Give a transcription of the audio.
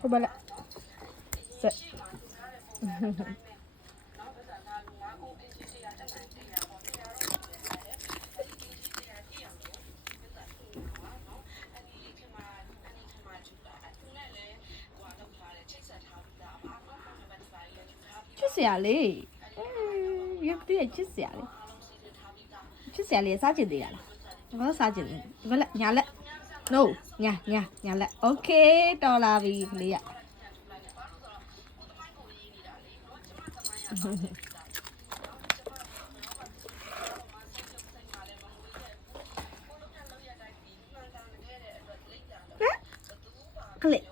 ဟုတ်ပါလားဆက်ချစ်စရာလေးရုပ်တည်းချစ်စရာလေးချစ်စရာလေးစားချင်သေးရလားဘာလို့စားချင်လဲဘယ်လက်ညာလက် no ညာလက် okay တော်လာပြီကလေးရကလေး